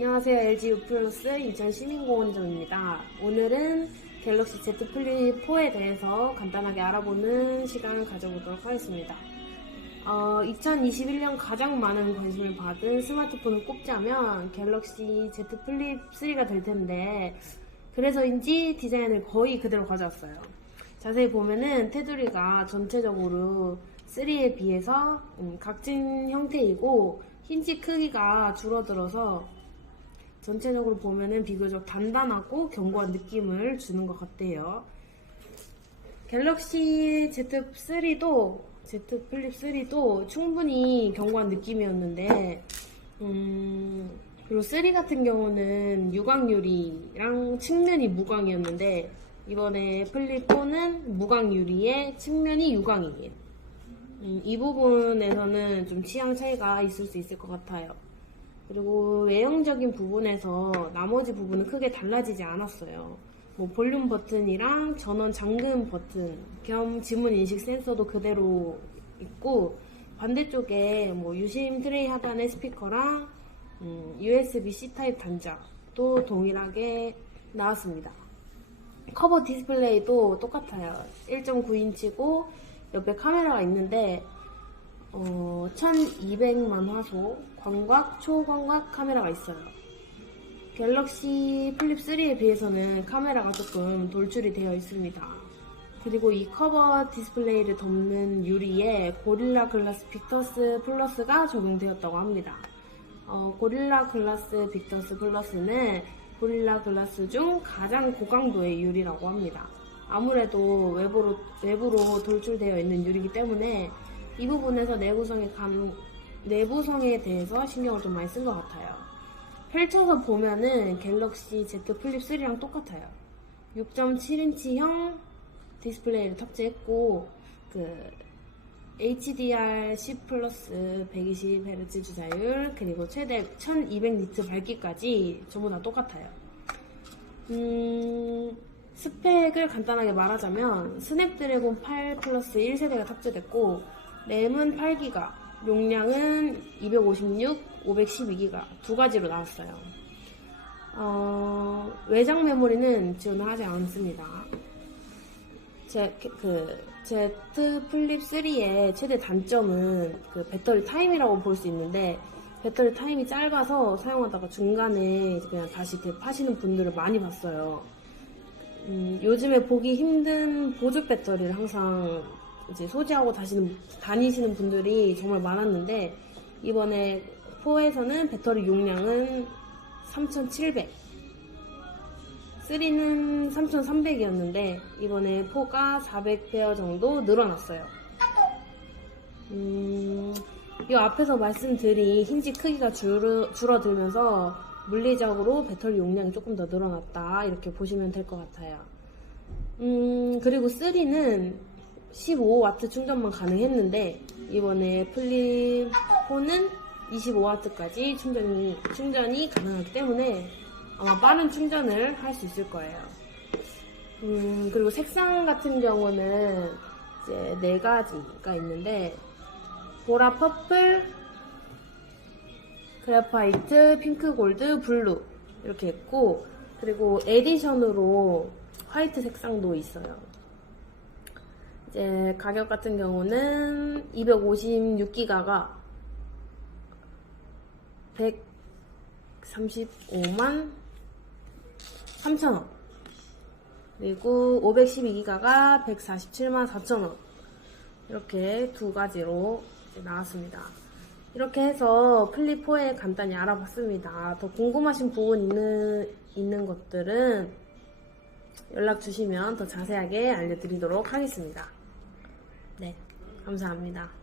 안녕하세요. LG U 플러스 인천 시민공원점입니다. 오늘은 갤럭시 Z 플립 4에 대해서 간단하게 알아보는 시간을 가져보도록 하겠습니다. 어, 2021년 가장 많은 관심을 받은 스마트폰을 꼽자면 갤럭시 Z 플립 3가 될 텐데 그래서인지 디자인을 거의 그대로 가져왔어요. 자세히 보면은 테두리가 전체적으로 3에 비해서 음, 각진 형태이고 힌지 크기가 줄어들어서 전체적으로 보면은 비교적 단단하고 견고한 느낌을 주는 것 같아요. 갤럭시 Z3도 Z 플립 3도 충분히 견고한 느낌이었는데 음, 그리고 3 같은 경우는 유광유리랑 측면이 무광이었는데 이번에 플립 4는 무광유리에 측면이 유광이에요. 음, 이 부분에서는 좀 취향 차이가 있을 수 있을 것 같아요. 그리고 외형적인 부분에서 나머지 부분은 크게 달라지지 않았어요. 뭐 볼륨 버튼이랑 전원 잠금 버튼 겸 지문 인식 센서도 그대로 있고 반대쪽에 뭐 유심 트레이 하단의 스피커랑 음, USB-C 타입 단자도 동일하게 나왔습니다. 커버 디스플레이도 똑같아요. 1.9인치고 옆에 카메라가 있는데 어, 1200만 화소 광각 초광각 카메라가 있어요. 갤럭시 플립 3에 비해서는 카메라가 조금 돌출이 되어 있습니다. 그리고 이 커버 디스플레이를 덮는 유리에 고릴라 글라스 빅터스 플러스가 적용되었다고 합니다. 어, 고릴라 글라스 빅터스 플러스는 고릴라 글라스 중 가장 고강도의 유리라고 합니다. 아무래도 외부로, 외부로 돌출되어 있는 유리이기 때문에 이 부분에서 내구성에 감, 내부성에 대해서 신경을 좀 많이 쓴 것 같아요. 펼쳐서 보면은 갤럭시 Z 플립 3랑 똑같아요. 6.7인치형 디스플레이를 탑재했고 그 HDR10 플러스 120Hz 주사율 그리고 최대 1200니트 밝기까지 전부 다 똑같아요. 음, 스펙을 간단하게 말하자면 스냅드래곤 8 플러스 1세대가 탑재됐고 램은 8기가, 용량은 256, 512기가 두 가지로 나왔어요. 어, 외장 메모리는 지원하지 않습니다. 제, 그, Z 플립 3의 최대 단점은 그 배터리 타임이라고 볼 수 있는데, 배터리 타임이 짧아서 사용하다가 중간에 그냥 다시 대파시는 분들을 많이 봤어요. 음, 요즘에 보기 힘든 보조 배터리를 항상 이제 소지하고 다시는, 다니시는 분들이 정말 많았는데, 이번에 4에서는 배터리 용량은 3700. 3는 3300이었는데, 이번에 4가 400페어 정도 늘어났어요. 음, 이 앞에서 말씀드린 힌지 크기가 줄, 줄어들면서 물리적으로 배터리 용량이 조금 더 늘어났다. 이렇게 보시면 될 것 같아요. 음, 그리고 3는 15W 충전만 가능했는데, 이번에 플립 4는 25W까지 충전이, 충전이 가능하기 때문에 아마 빠른 충전을 할 수 있을 거예요. 음, 그리고 색상 같은 경우는 이제 네 가지가 있는데, 보라 퍼플, 그래파이트, 핑크 골드, 블루 이렇게 있고 그리고 에디션으로 화이트 색상도 있어요. 이제 가격 같은 경우는 256기가가 135만 3천원 그리고 512기가가 147만 4천원 이렇게 두 가지로 나왔습니다. 이렇게 해서 플립4에 간단히 알아봤습니다. 더 궁금하신 부분 있는, 있는 것들은 연락 주시면 더 자세하게 알려드리도록 하겠습니다. 네, 감사합니다.